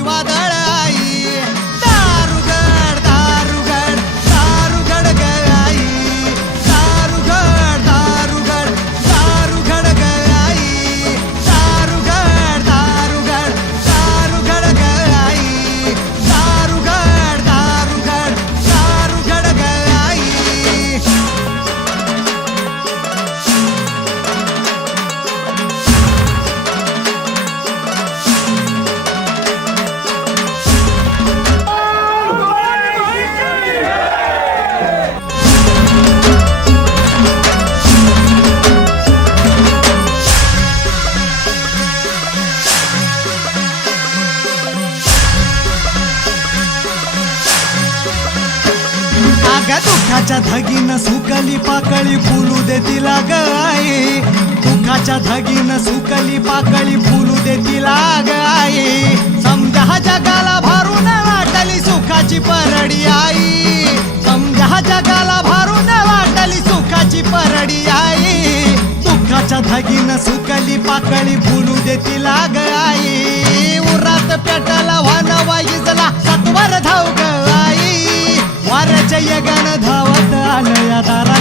दुःखाची वादळ आई दारुगड दारुगड दारुगड ग आई दारुगड दारुगड दारुगड ग आई दारुगड दारुगड दारुगड ग आई दारुगड दारुगड दारुगड ग आई अगं दुःखाच्या धगीनं सुकली पाकळी फुलू दे तिला ग आई दुःखाच्या धगीनं सुकली पाकळी फुलू दे तिला ग आई समजा जगाला भारून वाटली सुखाची परडी आई समजा जगाला भारून वाटली सुखाची परडी आई दुःखाच्या धगीनं सुकली पाकळी फुलू दे तिला ग आई उरात पेटाला वाना वाईजला सत्वर धाव ग आई वाऱ्याच्या यगानं धावत आलं या दारा